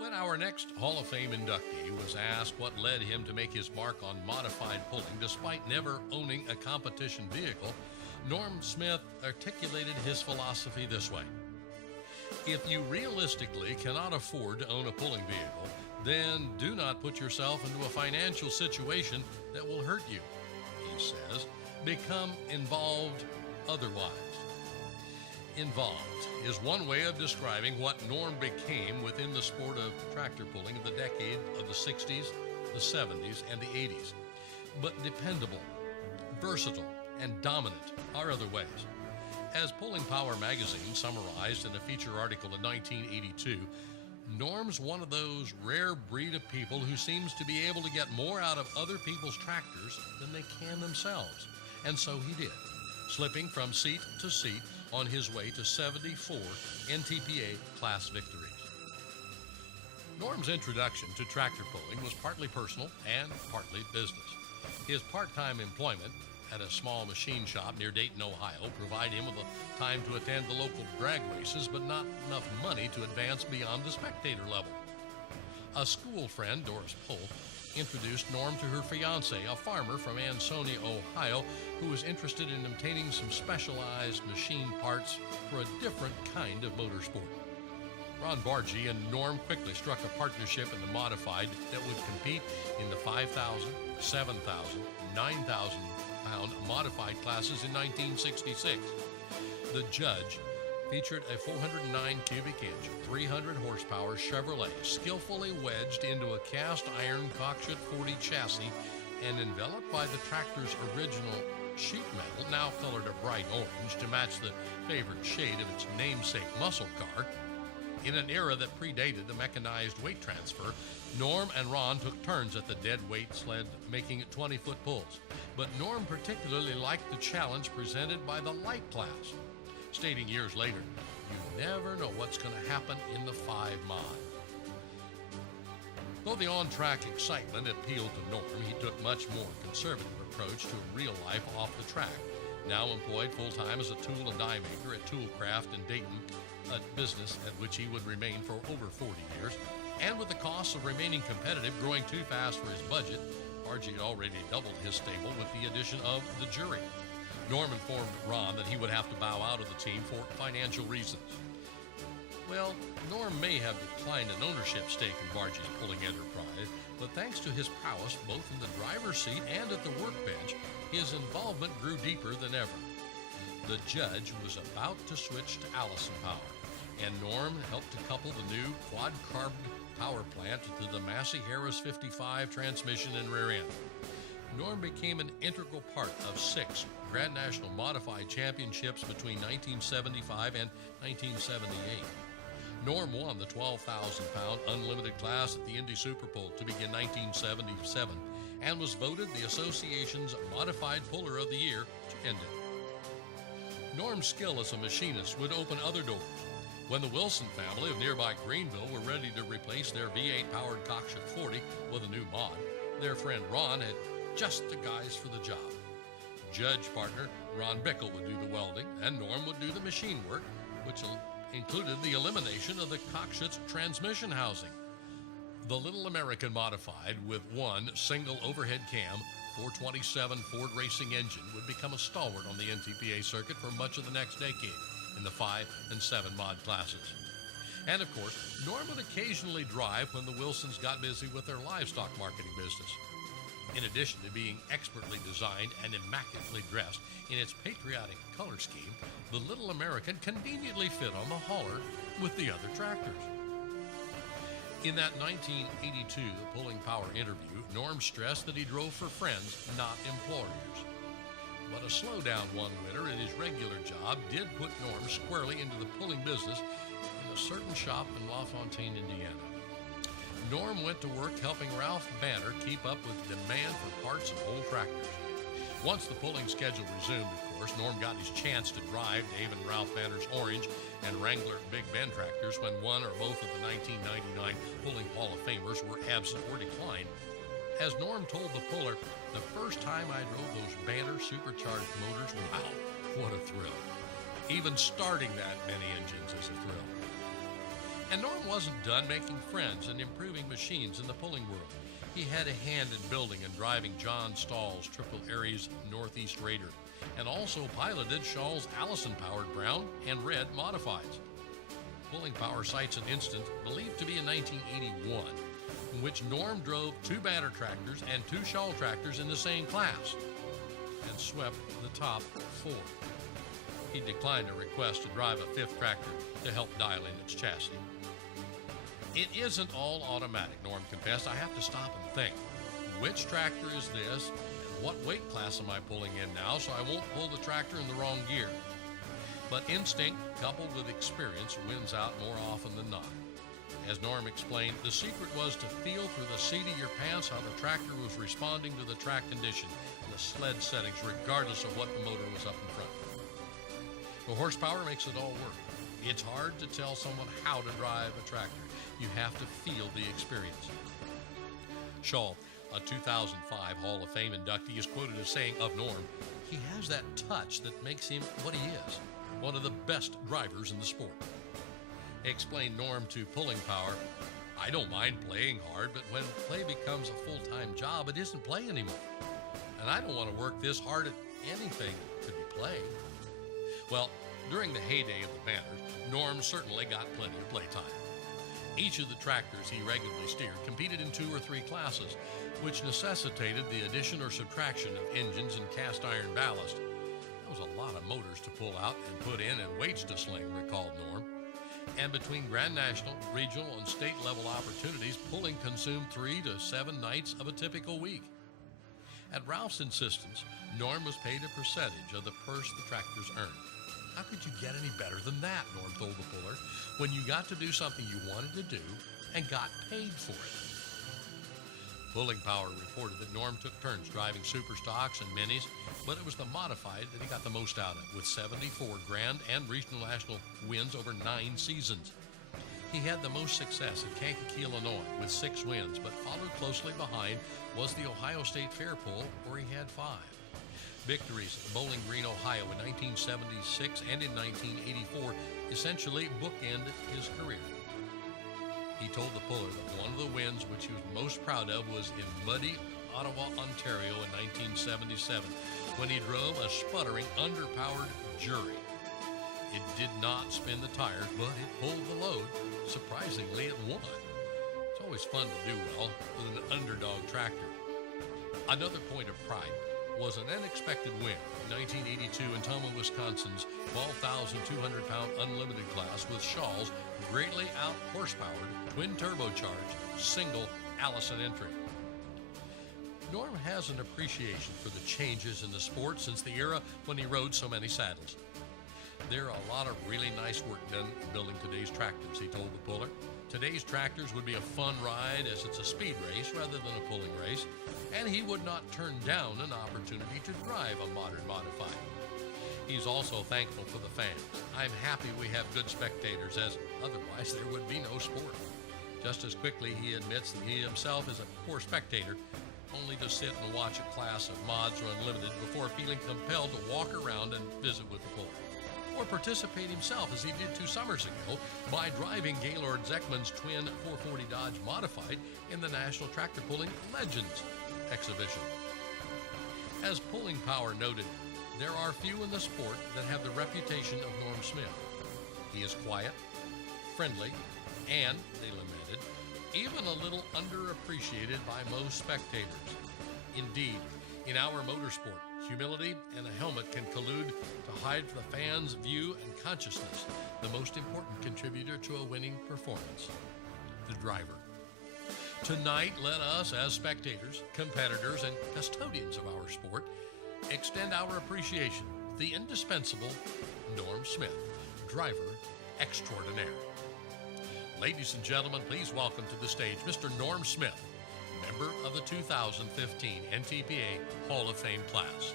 When our next Hall of Fame inductee was asked what led him to make his mark on modified pulling despite never owning a competition vehicle, Norm Smith articulated his philosophy this way. If you realistically cannot afford to own a pulling vehicle, then do not put yourself into a financial situation that will hurt you. He says, become involved otherwise. Involved is one way of describing what Norm became within the sport of tractor pulling in the decade of the 60s, the 70s, and the 80s. But dependable, versatile, and dominant are other ways. As Pulling Power magazine summarized in a feature article in 1982, Norm's one of those rare breed of people who seems to be able to get more out of other people's tractors than they can themselves. And so he did, slipping from seat to seat on his way to 74 NTPA class victories. Norm's introduction to tractor pulling was partly personal and partly business. His part-time employment at a small machine shop near Dayton, Ohio, provided him with the time to attend the local drag races, but not enough money to advance beyond the spectator level. A school friend, Doris Pohl, introduced Norm to her fiance, a farmer from Ansonia, Ohio, who was interested in obtaining some specialized machine parts for a different kind of motorsport. Ron Bargy and Norm quickly struck a partnership in the modified that would compete in the 5,000, 7,000, 9,000 pound modified classes in 1966. The Judge featured a 409 cubic inch, 300 horsepower Chevrolet skillfully wedged into a cast iron Cockshutt 40 chassis and enveloped by the tractor's original sheet metal, now colored a bright orange to match the favored shade of its namesake muscle car. In an era that predated the mechanized weight transfer, Norm and Ron took turns at the dead weight sled, making 20-foot pulls. But Norm particularly liked the challenge presented by the light class, stating years later, "You never know what's going to happen in the 5 mod." Though the on-track excitement appealed to Norm, he took much more conservative approach to real life off the track. Now employed full-time as a tool and die maker at Toolcraft in Dayton, a business at which he would remain for over 40 years, and with the costs of remaining competitive growing too fast for his budget, RG had already doubled his stable with the addition of the jury. Norm informed Ron that he would have to bow out of the team for financial reasons. Well, Norm may have declined an ownership stake in Bargy's pulling enterprise, but thanks to his prowess both in the driver's seat and at the workbench, his involvement grew deeper than ever. The Judge was about to switch to Allison power, and Norm helped to couple the new quad-carb power plant to the Massey Harris 55 transmission and rear end. Norm became an integral part of 6 Grand National Modified Championships between 1975 and 1978. Norm won the 12,000-pound unlimited class at the Indy Super Bowl to begin 1977 and was voted the association's Modified Puller of the Year to end it. Norm's skill as a machinist would open other doors. When the Wilson family of nearby Greenville were ready to replace their V8-powered Cockshutt 40 with a new mod, their friend Ron had just the guys for the job. Judge partner Ron Bickle would do the welding, and Norm would do the machine work, which included the elimination of the Cockshutt's transmission housing. The Little American Modified with one single overhead cam 427 Ford Racing engine would become a stalwart on the NTPA circuit for much of the next decade in the 5 and 7 mod classes. And of course, Norm would occasionally drive when the Wilsons got busy with their livestock marketing business. In addition to being expertly designed and immaculately dressed in its patriotic color scheme, the Little American conveniently fit on the hauler with the other tractors. In that 1982 Pulling Power interview, Norm stressed that he drove for friends, not employers. But a slowdown one winter in his regular job did put Norm squarely into the pulling business in a certain shop in LaFontaine, Indiana. Norm went to work helping Ralph Banner keep up with demand for parts and old tractors. Once the pulling schedule resumed, of course, Norm got his chance to drive Dave and Ralph Banner's Orange and Wrangler Big Ben tractors when one or both of the 1999 Pulling Hall of Famers were absent or declined. As Norm told the puller, "The first time I drove those Banner supercharged motors, wow, what a thrill. Even starting that many engines is a thrill." And Norm wasn't done making friends and improving machines in the pulling world. He had a hand in building and driving John Stahl's Triple Aries Northeast Raider, and also piloted Shaw's Allison-powered brown and red modifieds. Pulling Power cites an instance believed to be in 1981, in which Norm drove 2 Banner tractors and 2 Shaw tractors in the same class, and swept the top 4. He declined a request to drive a 5th tractor to help dial in its chassis. It isn't all automatic, Norm confessed. I have to stop and think. Which tractor is this? And what weight class am I pulling in now so I won't pull the tractor in the wrong gear? But instinct, coupled with experience, wins out more often than not. As Norm explained, the secret was to feel through the seat of your pants how the tractor was responding to the track condition and the sled settings, regardless of what the motor was up in front. The horsepower makes it all work. It's hard to tell someone how to drive a tractor. You have to feel the experience. Shaw, a 2005 Hall of Fame inductee, is quoted as saying of Norm, "He has that touch that makes him what he is, one of the best drivers in the sport." Explained Norm to Pulling Power, "I don't mind playing hard, but when play becomes a full-time job, it isn't play anymore. And I don't want to work this hard at anything to be played." Well, during the heyday of the Banners, Norm certainly got plenty of playtime. Each of the tractors he regularly steered competed in 2 or 3 classes, which necessitated the addition or subtraction of engines and cast iron ballast. That was a lot of motors to pull out and put in and weights to sling, recalled Norm. And between Grand National, regional, and state level opportunities, pulling consumed 3 to 7 nights of a typical week. At Ralph's insistence, Norm was paid a percentage of the purse the tractors earned. How could you get any better than that, Norm told the puller, when you got to do something you wanted to do and got paid for it? Pulling Power reported that Norm took turns driving super stocks and minis, but it was the modified that he got the most out of, with 74 grand and regional national wins over 9 seasons. He had the most success at Kankakee, Illinois, with 6 wins, but followed closely behind was the Ohio State Fair Pull, where he had 5. Victories at Bowling Green, Ohio in 1976 and in 1984 essentially bookended his career. He told the puller that one of the wins which he was most proud of was in muddy Ottawa, Ontario in 1977, when he drove a sputtering, underpowered Jury. It did not spin the tires, but it pulled the load. Surprisingly, it won. It's always fun to do well with an underdog tractor. Another point of pride was an unexpected win in 1982 in Toma, Wisconsin's 12,200-pound unlimited class with Shaw's greatly out-horsepowered, twin-turbocharged, single Allison entry. Norm has an appreciation for the changes in the sport since the era when he rode so many saddles. There are a lot of really nice work done in building today's tractors, he told the puller. Today's tractors would be a fun ride as it's a speed race rather than a pulling race, and he would not turn down an opportunity to drive a modern modified. He's also thankful for the fans. "I'm happy we have good spectators, as otherwise there would be no sport." Just as quickly, he admits that he himself is a poor spectator, only to sit and watch a class of mods or unlimited before feeling compelled to walk around and visit with the puller. Or participate himself, as he did 2 summers ago, by driving Gaylord Zeckman's twin 440 Dodge Modified in the National Tractor Pulling Legends exhibition. As Pulling Power noted, there are few in the sport that have the reputation of Norm Smith. He is quiet, friendly, and, they lamented, even a little underappreciated by most spectators. Indeed, in our motorsport, humility and a helmet can collude to hide from the fans' view and consciousness the most important contributor to a winning performance, the driver. Tonight, let us, as spectators, competitors, and custodians of our sport, extend our appreciation to the indispensable Norm Smith, driver extraordinaire. Ladies and gentlemen, please welcome to the stage Mr. Norm Smith, member of the 2015 NTPA Hall of Fame class.